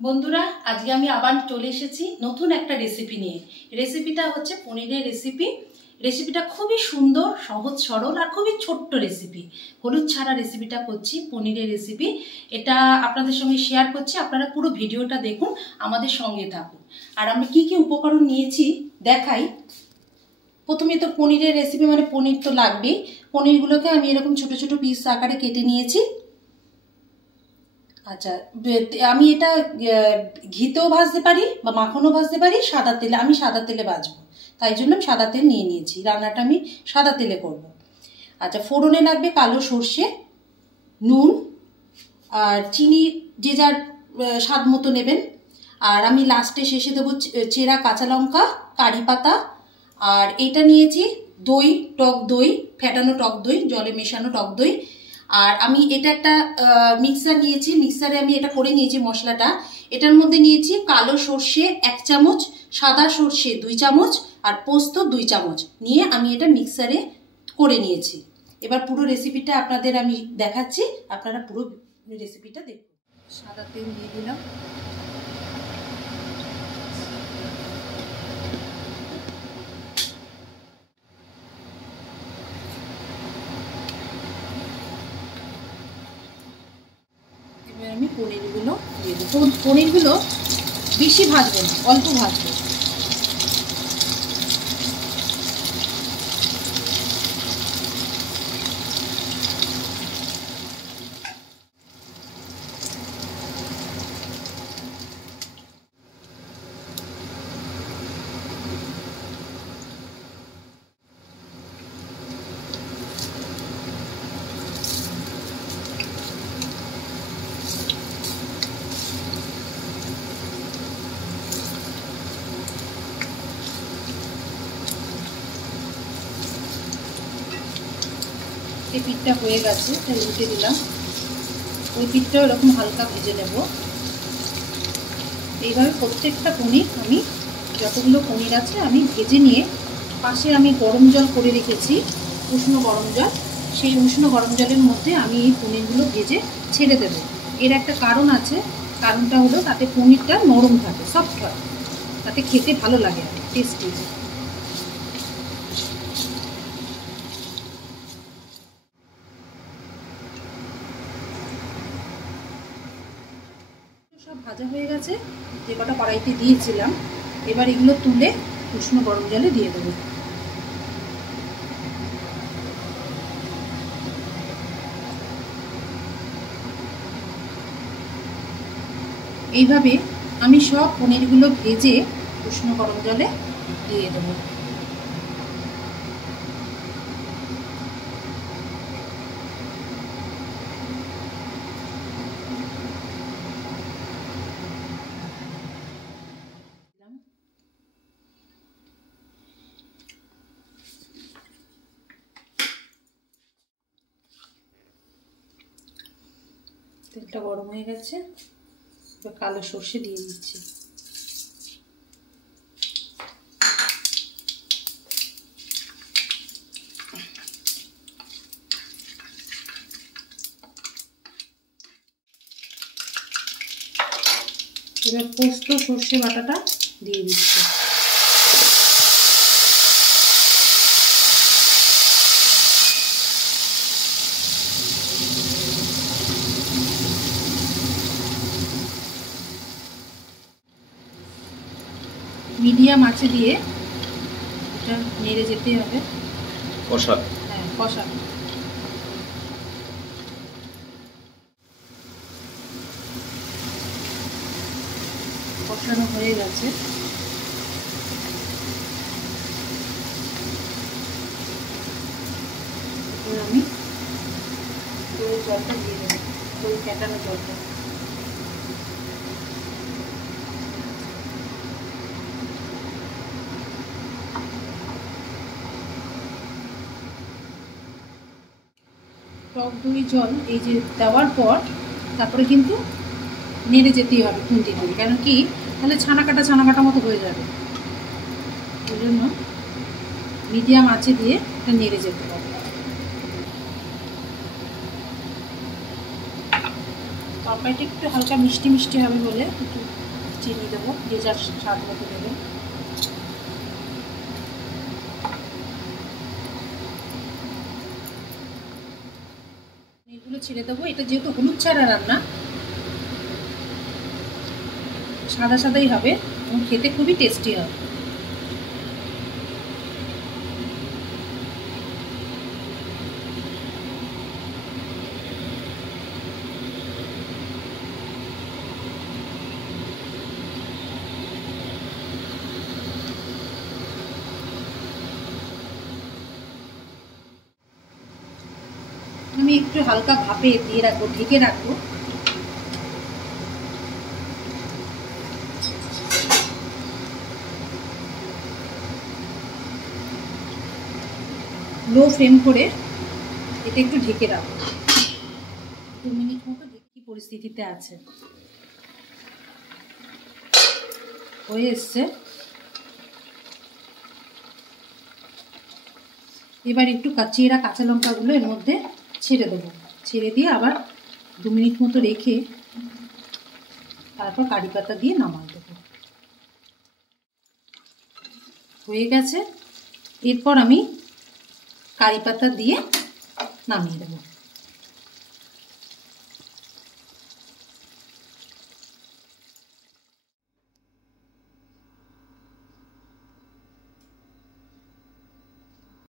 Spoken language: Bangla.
বন্ধুরা আজকে আমি আবার চলে এসেছি নতুন একটা রেসিপি নিয়ে। রেসিপিটা হচ্ছে পনিরের রেসিপি। রেসিপিটা খুবই সুন্দর, সহজ সরল আর খুবই ছোট্ট রেসিপি। হলুদ ছাড়া রেসিপিটা করছি, পনিরের রেসিপি। এটা আপনাদের সঙ্গে শেয়ার করছি, আপনারা পুরো ভিডিওটা দেখুন, আমাদের সঙ্গে থাকুন। আর আমি কি কি উপকরণ নিয়েছি দেখাই। প্রথমে তো পনিরের রেসিপি মানে পনির তো লাগবেই। পনিরগুলোকে আমি এরকম ছোট ছোট পিস আকারে কেটে নিয়েছি। আচ্ছা, আমি এটা ঘিতেও ভাজতে পারি বা মাখনও ভাজতে পারি, সাদা তেলে। আমি সাদা তেলে ভাজবো, তাই জন্য সাদা তেল নিয়ে নিয়েছি। রান্নাটা আমি সাদা তেলে করব। আচ্ছা, ফোড়নে লাগবে কালো সর্ষে, নুন আর চিনি যে যার স্বাদ মতো নেবেন। আর আমি লাস্টে শেষে দেবো চেরা কাঁচা লঙ্কা, কারি পাতা। আর এটা নিয়েছি দই, টক দই, ফেটানো টক দই, জলে মেশানো টক দই। আর আমি এটা একটা মিক্সার নিয়েছি, মিক্সারে আমি এটা করে নিয়েছি মশলাটা। এটার মধ্যে নিয়েছি কালো সর্ষে 1 চামচ, সাদা সর্ষে 2 চামচ আর পোস্ত 2 চামচ নিয়ে আমি এটা মিক্সারে করে নিয়েছি। এবার পুরো রেসিপিটা আপনাদের আমি দেখাচ্ছি, আপনারা পুরো রেসিপিটা দেখুন। সাদা তেল দিয়ে দিলাম। এবার আমি পনিরগুলো দিয়ে দেবো। পনিরগুলো বেশি ভাজবো না, অল্প ভাজবো। এই পিঠটা হয়ে গেছে, তাই উল্টে দিলাম। ওই পিঠটাও এরকম হালকা ভেজে নেব। এইভাবে প্রত্যেকটা পনির আমি, যতগুলো পনির আছে আমি ভেজে নিয়ে পাশে আমি গরম জল করে রেখেছি, উষ্ণ গরম জল। সেই উষ্ণ গরম জলের মধ্যে আমি এই পনিরগুলো ভেজে ছেড়ে দেব। এর একটা কারণ আছে, কারণটা হলো তাতে পনিরটা নরম থাকে, সফট হয়, তাতে খেতে ভালো লাগে, টেস্টি। সব ভাজা হয়ে গেছে, যে কটা কড়াইতে দিয়েছিলাম। এবার এগুলো তুলে উষ্ণ গরম জলে দিয়ে দেবো। এইভাবে আমি সব পনিরগুলো ভেজে উষ্ণ গরম জলে দিয়ে দেবো। তেলটা গরম হয়ে গেছে, এবার কালো সর্ষে দিয়ে দিচ্ছি। এবার পোস্ত সর্ষে বাটাটা দিয়ে দিচ্ছি। মিডিয়াম আঁচে দিয়ে এটা নেড়ে যেতে হবে। কষানো? হ্যাঁ, কষানো। কষানো হয়ে গেছে। এবার আমি দইয়ের জলটা দিয়ে দেবো, দই ফেটানো জলটা। টক দই জল এই যে দেওয়ার পর তারপরে কিন্তু নেড়ে যেতেই হবে খুন্তি দিয়ে, কারণ কি তাহলে ছানা কাটা মতো হয়ে যাবে। ওই জন্য মিডিয়াম আঁচে দিয়ে এটা নেড়ে যেতে হবে। টক তরকারিটা একটু হালকা মিষ্টি মিষ্টি হবে বলে একটু চিনি দেবো, যে যার স্বাদ মতো দেবে। এগুলো ছেড়ে দেবো। এটা যেহেতু হলুদ ছাড়া রান্না, সাদা সাদাই হবে এবং খেতে খুবই টেস্টি হয়। আমি একটু হালকা ভাপে দিয়ে রাখবো, ঢেকে রাখবো। লো ফ্লেম করে এটা একটু ঢেকে রাখবো 2 মিনিট মতো। দেখি পরিস্থিতিতে আছে, হয়ে এসছে। এবার একটু চিরা কাঁচা লঙ্কাগুলো এর মধ্যে ছেড়ে দেবো, ছেড়ে দিয়ে আবার 2 মিনিট মতো রেখে তারপর কারি পাতা দিয়ে নামাই দেবো। হয়ে গেছে। এরপর আমি কারি পাতা দিয়ে নামিয়ে দেবো।